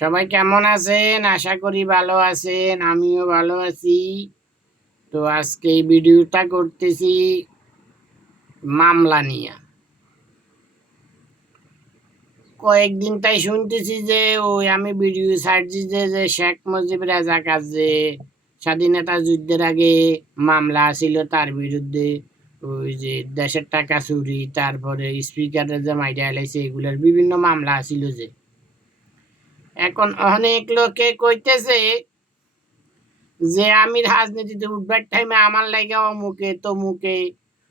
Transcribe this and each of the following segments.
সবাই কেমন আছেন? আশা করি ভালো আছেন। আমিও ভালো আছি। তো আজকে এই ভিডিওটা করতেছি মামলা নিয়ে। কয়েকদিন তাই শুনতেছি যে আমি ভিডিও ছাড়ছি যে শেখ মুজিব রাজাকার যে স্বাধীনতা যুদ্ধের আগে মামলা ছিল তার বিরুদ্ধে, ওই যে দেশের টাকা চুরি, তারপরে স্পিকারের যে মাইরা এলাইছে, এগুলোর বিভিন্ন মামলা ছিল। যে এখন অনেক লোকে কইতেছে যে আমি রাজনীতিতে উঠবার টাইমে আমার লাগে অমুকে তমুকে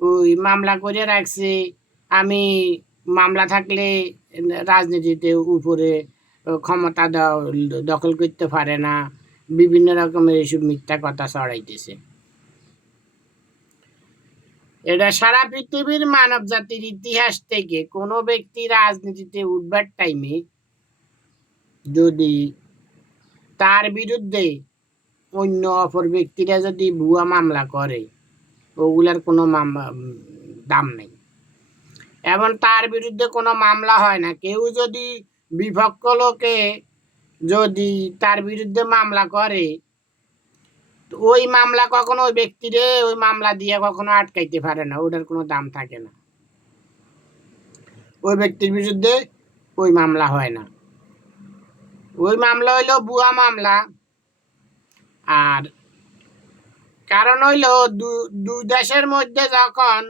ওই মামলা করে রাখছে। আমি মামলা থাকলে রাজনীতিতে উপরে ক্ষমতা দখল করতে পারে না। বিভিন্ন রকমের এইসব মিথ্যা কথা ছড়াইতেছে। এটা সারা পৃথিবীর মানব জাতির ইতিহাস থেকে কোনো ব্যক্তি রাজনীতিতে উঠবার টাইমে যদি তার বিরুদ্ধে অন্য অপর ব্যক্তিরা যদি ভুয়া মামলা করে, ওগুলার কোনো দাম নেই এবং তার বিরুদ্ধে কোনো মামলা হয় না। কেউ যদি বিপক্ষ লোকে যদি তার বিরুদ্ধে মামলা করে, ওই মামলা কখনো ওই ব্যক্তিরে ওই মামলা দিয়ে কখনো আটকাইতে পারে না, ওটার কোনো দাম থাকে না। ওই ব্যক্তির বিরুদ্ধে ওই মামলা হয় না। ওই মামলা হইলো ভুয়া মামলা। আর কারণ হইল দুই দেশের মধ্যে যখন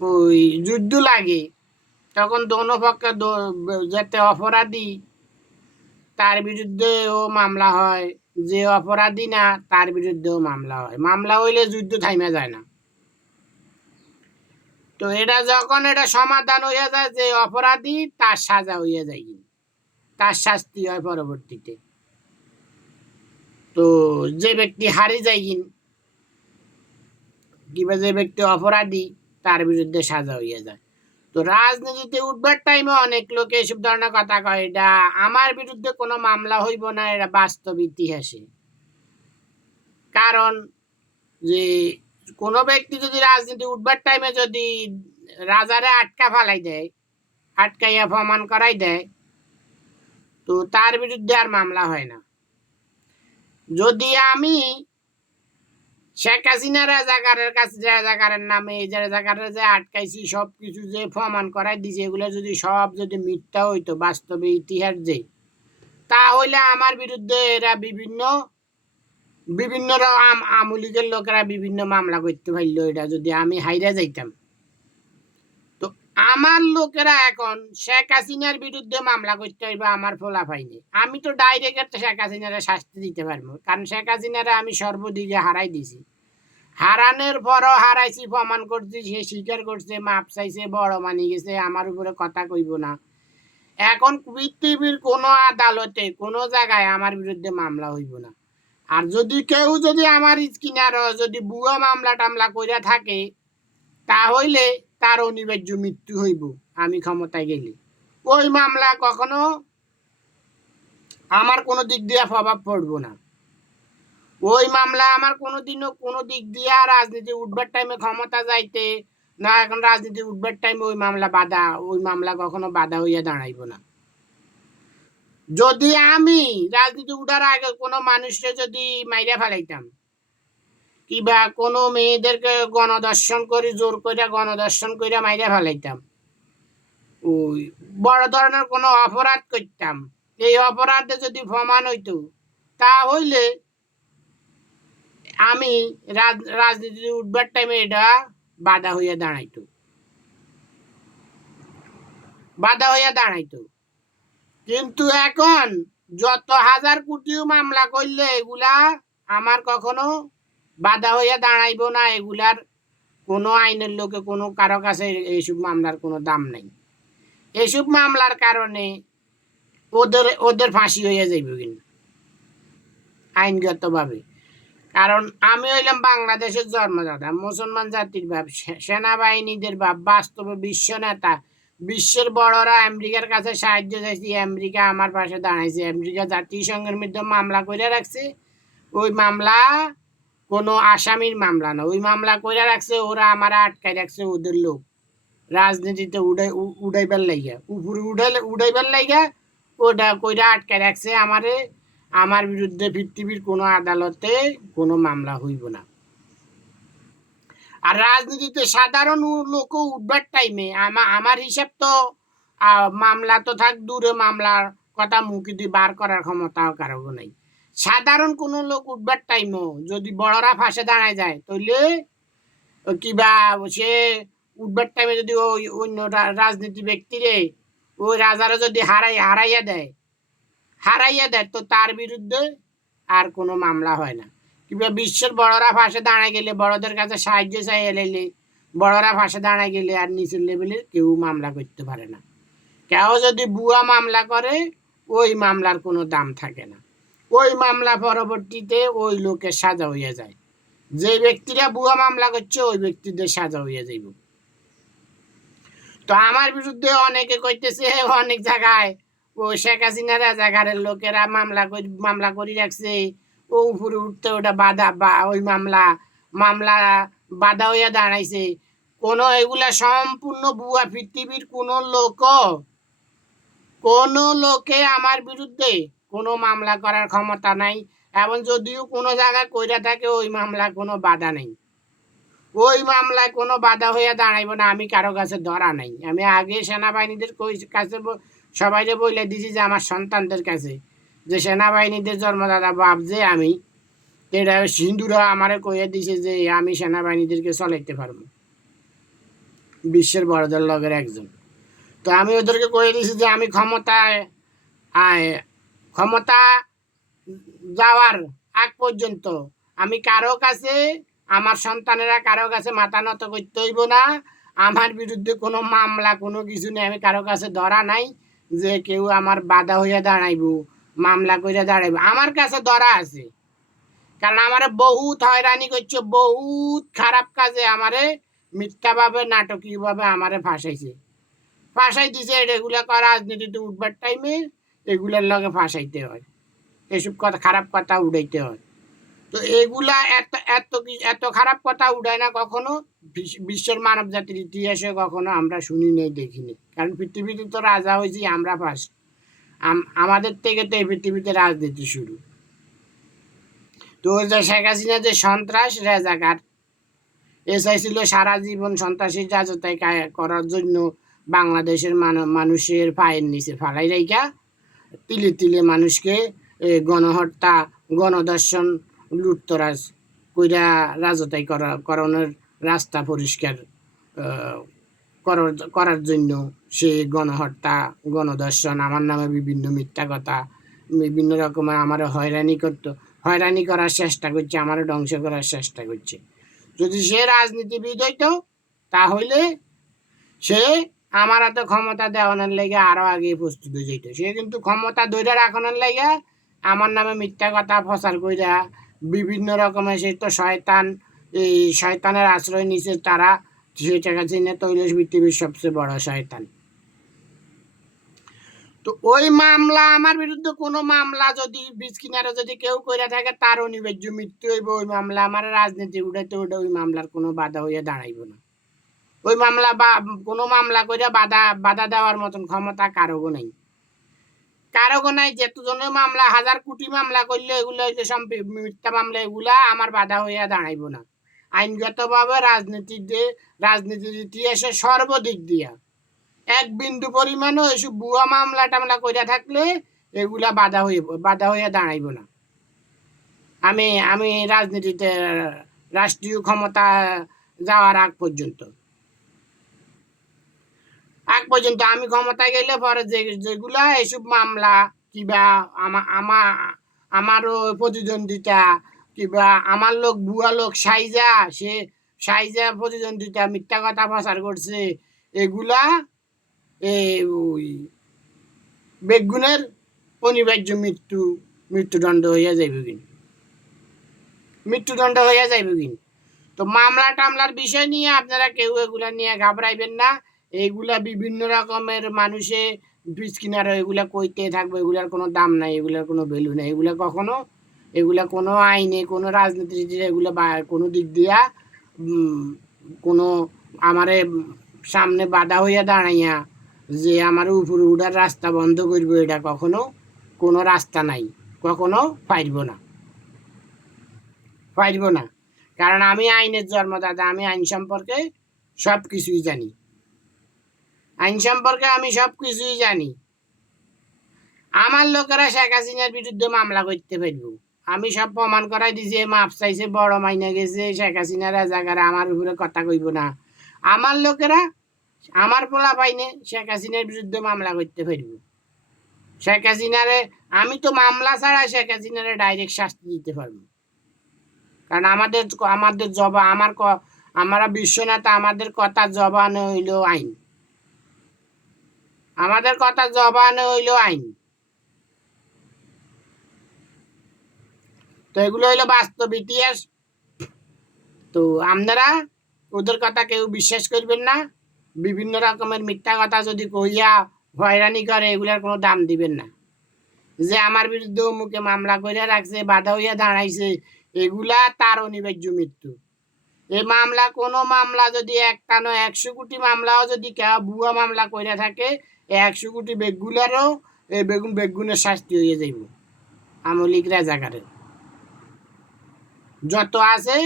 ওই যুদ্ধ লাগে, তখন দোনো পক্ষে যাতে অপরাধী তার বিরুদ্ধেও মামলা হয়, যে অপরাধী না তার বিরুদ্ধেও মামলা হয়। মামলা হইলে যুদ্ধ থাইমা যায় না। তো এটা যখন এটা সমাধান হইয়া যায়, যে অপরাধী তার সাজা হইয়া যায়, তার শাস্তি হয় পরবর্তীতে। তো যে ব্যক্তি হারি যায় কিংবা যে ব্যক্তি অপরাধী তার বিরুদ্ধে সাজা হইয়া যায়। তো রাজনীতিতে উঠবার টাইমে অনেক লোক এসব ধরনের কথা কয়, এটা আমার বিরুদ্ধে কোনো মামলা হইব না, এটা বাস্তব ইতিহাসে। কারণ যে কোনো ব্যক্তি যদি রাজনীতি উঠবার টাইমে যদি রাজারে আটকা ফালাই দেয়, আটকাইয়া প্রমাণ করাই দেয়, তো তার বিরুদ্ধে আর মামলা হয় না। যদি আমি শেখ হাসিনা রাজাকারের কাছে, রাজাকারের নামে এই যে রাজাকারের যে আটকাইছি, সব কিছু যে প্রমাণ করাই দিছে, এগুলো যদি সব যদি মিথ্যা হইতো বাস্তবে ইতিহাস যে, তাহলে আমার বিরুদ্ধে এরা বিভিন্ন বিভিন্ন আওয়ামী লীগের লোকেরা বিভিন্ন মামলা করতে পারলো। এটা যদি আমি হাইরা যাইতাম, তো আমার লোকেরা এখন শেখ হাসিনার বিরুদ্ধে মামলা করতে হইবে আমার ফোলা পাইনি। আমি তো ডাইরেক্ট শেখ হাসিনারে শাস্তি দিতে পারবো, কারণ শেখ হাসিনারে আমি সর্বদিকে হারাই দিছি। হারানোর পরও হারাইছি, প্রমাণ করছি, সে স্বীকার করছে, মাপ চাইছে, বড় মানি গেছে, আমার উপরে কথা কইব না। এখন পৃথিবীর কোনো আদালতে কোনো জায়গায় আমার বিরুদ্ধে মামলা হইব না। আর যদি কেউ যদি আমার স্কিনার যদি বুয়া মামলা টামলা কইরা থাকে, তাহলে তার অনিবার্য মৃত্যু হইব আমি ক্ষমতায় গেলে। ওই মামলা কখনো আমার কোনো দিক দিয়ে প্রভাব পড়বো না। ওই মামলা আমার কোনোদিনও কোনো দিক দিয়ে রাজনীতি উঠবার টাইমে ক্ষমতা যাইতে না, এখন রাজনীতি উঠবার টাইমে ওই মামলা বাধা, ওই মামলা কখনো বাধা হইয়া দাঁড়াইব না। যদি আমি রাজনীতি উঠার আগে কোনো মানুষকে যদি মাইরা ফেলাইতাম, কিবা কোনো মেয়েদেরকে গণদর্শন করে জোর করে গণদর্শন করে মাইরা ফেলাইতাম, ওই বড় ধরনের কোনো অপরাধ করতাম, এই অপরাধে যদি প্রমাণ হইতো, তাহলে আমি রাজনীতিতে উঠবার টাইমে এটা বাধা হইয়া দাঁড়াইতো, বাধা হইয়া দাঁড়াইতো। কিন্তু এখন যত হাজার কোটিও মামলা করলে এগুলা আমার কখনো বাধা হইয়া দাঁড়াইব না। এগুলার কোনো আইনের লোকে কোনো কারো কাছে এইসব মামলার কোনো দাম নাই। এইসব মামলার কারণে ওদের ওদের ফাঁসি হইয়া যাইব কিন্তু আইনগতভাবে। কারণ আমি হইলাম বাংলাদেশের জন্মদাতা, মুসলমান জাতির বাপ, সেনাবাহিনীদের বাপ, বাস্তবে বিশ্ব নেতা। বিশ্বের বড়রা আমেরিকার কাছে সাহায্য চাইছি, আমেরিকা আমার পাশে দাঁড়াইছে। আমেরিকা জাতিসংঘের মধ্যে মামলা করে রাখছে, ওই মামলা কোনো আসামির মামলা না, ওই মামলা করে রাখছে ওরা আমার আটকাই রাখছে, ওদের লোক রাজনীতিতে উড়াইবার লাইগা, উপরে উড়াইবার লাইগা ওটা কইরা আটকে রাখছে আমারে। আমার বিরুদ্ধে পৃথিবীর কোনো আদালতে কোনো মামলা হইব না। আর রাজনীতিতে সাধারণ লোক উঠবার টাইমে আমার হিসাব তো মামলা তো থাক দূরে, মামলার কথা মুখে দিয়ে বার করার ক্ষমতাও কারো নাই। সাধারণ কোনো লোক উঠবার টাইমও যদি বড়রা ফাঁসে দাঁড়ায় যায় তাহলে কিবা সে উঠবার টাইমে যদি ওই অন্য রাজনীতি ব্যক্তিরে ওই রাজারা যদি হারাইয়া দেয় তো তার বিরুদ্ধে আর কোনো মামলা হয় না। কিংবা বিশ্বের বড়রা ফাঁসে দাঁড়ায় গেলে, বড়দের কাছে সাহায্য চাই এলাইলে, বড়রা ফাঁসে দাঁড়ায় গেলে আর নিচের লেভেলে কেউ মামলা করতে পারে না। কেউ যদি ভুয়া মামলা করে ওই মামলার কোনো দাম থাকে না। ওই মামলা পরবর্তীতে ওই লোকের সাজা হইয়া যায়। যে ব্যক্তিরা ভুয়া মামলা করছে ওই ব্যক্তিদের সাজা হইয়া যাইব। তো আমার বিরুদ্ধে অনেকে কইতেছে অনেক জায়গায় ও শেখ হাসিনা রাজাকারের লোকেরা মামলা করে রাখছে, ও উপরে উঠতে ওটা বাধা ওই মামলা বাধা হইয়া দাঁড়াইছে। কোনো এগুলা সম্পূর্ণ ভুয়া। পৃথিবীর কোনো লোকে আমার বিরুদ্ধে কোনো মামলা করার ক্ষমতা নাই। এবং যদিও কোনো জায়গায় কইরা থাকে ওই মামলা কোনো বাধা নেই, ওই মামলায় কোনো বাধা হইয়া দাঁড়াইব না। আমি কারো কাছে ধরা নাই। আমি আগে সেনাবাহিনীদের কাছে সবাইকে বলে দিছি যে আমার সন্তানদের কাছে যে সেনাবাহিনীদের জন্মদাতা বাপ যে আমি, এটা হিন্দুরা আমারে কইয়া দিছে যে আমি সেনাবাহিনীদেরকে চলাইতে পারবো, বিশ্বের বড়দের লগের একজন। তো আমি ওদেরকে কয়ে দিছি যে আমি ক্ষমতা যাওয়ার আগ পর্যন্ত আমি কারো কাছে, আমার সন্তানেরা কারো কাছে মাথা নত করতে হইব না। আমার বিরুদ্ধে কোনো মামলা কোনো কিছু নেই। আমি কারো কাছে ধরা নাই যে কেউ আমার বাধা হইয়া দাঁড়াইব, মামলা কইরা দাঁড়াইব। আমার কাছে ধরা আছে, কারণ আমারে বহুত হয়রানি করছে, বহুত খারাপ কাজে আমারে মিথ্যাভাবে নাটকীয়ভাবে আমারে ফাঁসাই দিছে। এগুলা রাজনীতিতে উঠবার টাইমে এগুলার লগে ফাঁসাইতে হয়, এসব কথা খারাপ কথা উড়াইতে হয়। তো এগুলা এত খারাপ কথা উড়ায় না কখনো বিশ্বের মানব জাতির ইতিহাসে কখনো আমরা শুনি নাই, দেখিনি। কারণ পৃথিবীতে তো রাজা হয়েছি আমরা ফার্স্ট, আমাদের থেকে তো এই পৃথিবীতে রাজনীতি শুরু। তো যে শেখ হাসিনা যে সন্ত্রাস রাজাকার এ চাইছিল সারা জীবন সন্ত্রাসী রাজত্ব করার জন্য বাংলাদেশের মানুষের পায়ের নিচে ফালাই রাইখা তিলে তিলে মানুষকে গণহত্যা, গণধর্ষণ, লুটতরাজ কইরা রাজত্ব করানোর রাস্তা পরিষ্কার করার জন্য সে গণহত্যা, গণধর্ষণ, আমার নামে বিভিন্ন মিথ্যা কথা, বিভিন্ন রকমের আমার হয়রানি করার চেষ্টা করছে, আমার ধ্বংস করার চেষ্টা করছে। যদি সে রাজনীতিবিদ হইতো তাহলে সে আমার এত ক্ষমতা দেওয়ানোর লেগে আরো আগে প্রস্তুত হয়ে যেত। সে কিন্তু ক্ষমতা ধরে রাখানোর লেগে আমার নামে মিথ্যা কথা প্রচার কইরা বিভিন্ন রকমের, সে তো শয়তান, এই শয়তানের আশ্রয় নিচে তারা, সেটা চিনে তৈরি পৃথিবীর সবচেয়ে বড় শয়তান। তো ওই মামলা, আমার বিরুদ্ধে কোনো মামলা যদি বীজ কিনারে যদি কেউ কইরা থাকে তার অনিবার্য মৃত্যু হইব। ওই মামলা আমার রাজনীতি উঠাইতে ওটা ওই মামলার কোনো বাধা হইয়া দাঁড়াইব না। ওই মামলা বা কোনো মামলা কইরা বাধা দেওয়ার মতন ক্ষমতা কারোগো নাই, যেতজনের মামলা, 1000 কোটি মামলা করলে এগুলো সব মিথ্যা মামলা, এগুলা আমার বাধা হইয়া দাঁড়াইব না। আইনগতভাবে রাজনীতির ইতিহাসে সর্বদিক দিয়া এক বিন্দু পরিমাণও এসব ভুয়া মামলা টামলা কইরা থাকলে এগুলা বাধা হইয়া দাঁড়াইব না। আমি রাজনীতিতে রাষ্ট্রীয় ক্ষমতা যাওয়ার আগ পর্যন্ত আমি ক্ষমতায় গেলে পরে যেগুলা এসব মামলা কিবা আমারও প্রতিদ্বন্দ্বিতা কিবা আমার লোক ভুয়া লোক সাইজা প্রতিদ্বন্দ্বিতা মিথ্যা কথা প্রচার করছে, এগুলা ওই বেগুনের অনিবার্য মৃত্যুদণ্ড হইয়া যাইব কিন। তো মামলা টামলার বিষয় নিয়ে আপনারা কেউ এগুলা নিয়ে ঘাবড়াইবেন না। এগুলা বিভিন্ন রকমের মানুষে ব্রিজ কিনারে এগুলা কইতে থাকবে, এগুলার কোনো দাম নাই, এগুলার কোনো ভ্যালু নাই। এগুলা কোনো আইনে, কোনো রাজনীতি, এগুলা কোনো দিক দিয়া কোনো আমারে সামনে বাধা হইয়া দাঁড়াইয়া যে আমার উপরে উঠার রাস্তা বন্ধ করবো, এটা কখনো কোনো রাস্তা নাই, কখনো পারব না। কারণ আমি আইনের জন্মদাতা, আমি আইন সম্পর্কে সব কিছুই জানি, আমার লোকেরা শেখ হাসিনার বিরুদ্ধে মামলা করতে পারবো। আমি সব প্রমাণ করাই দিছি, মাপ চাইছে, বড় মাইনে গেছে, শেখ হাসিনার জায়গায় আমার উপরে কথা কইব না। আমার লোকেরা, আমার পোলা পাইনে শেখ হাসিনার বিরুদ্ধে মামলা করতে পারবো। শেখ হাসিনারে আমি তো মামলা ছাড়া শেখ হাসিনারে ডাইরেক্ট শাস্তি দিতে পারবো। কারণ আমাদের আমাদের জবান, আমরা বিশ্বনেতা, আমাদের কথা জবান হইল আইন, আমাদের কথা জবান হইল আইন। তো এগুলো হইলো বাস্তব ইতিহাস। তো আপনারা ওদের কথা কেউ বিশ্বাস করবেন না। বিভিন্ন রকমের মিথ্যা কথা যদি কইয়া হয়রানি করে, এগুলার কোনো দাম দিবেন না। যে আমার বিরুদ্ধে মুখে মামলা করে রাখছে, বাধা হইয়া দাঁড়াইছে, এগুলা তার অনিবার্য মৃত্যু। এই মামলা, কোনো মামলা যদি একটা নয় 100 কোটি মামলাও যদি কেউ ভুয়া মামলা করে থাকে, 100 কোটি বেগুলারও এই বেগুনের শাস্তি হয়ে যাইব। আমলিক রাজাকারের যত আছে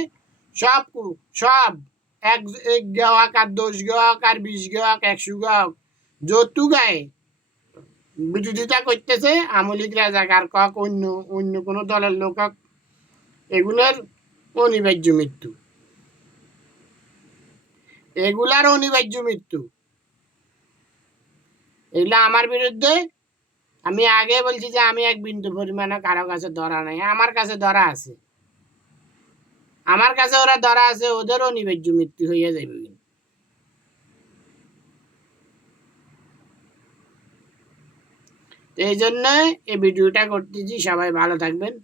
সব সব এক গাওয়াক আর 10 গাওয়াক আর 20 গাওয়াক 100 গাওয়াক, যতু গায়ে বিরোধিতা করতেছে আমলিক রাজাকার কক, অন্য অন্য কোনো দলের লোক হোক, এগুলোর অনিবার্য মৃত্যু, এগুলার অনিবার্য মৃত্যু। এগুলো আমার বিরুদ্ধে, আমি আগে বলছি যে আমি এক বিন্দু পরিমাণে কারো কাছে ধরা নাই, আমার কাছে ধরা আছে, আমার কাছে ওরা ধরা আছে, ওদের অনিবার্য মৃত্যু হইয়া যাবে। এই জন্য এই ভিডিওটা করতেছি। সবাই ভালো থাকবেন।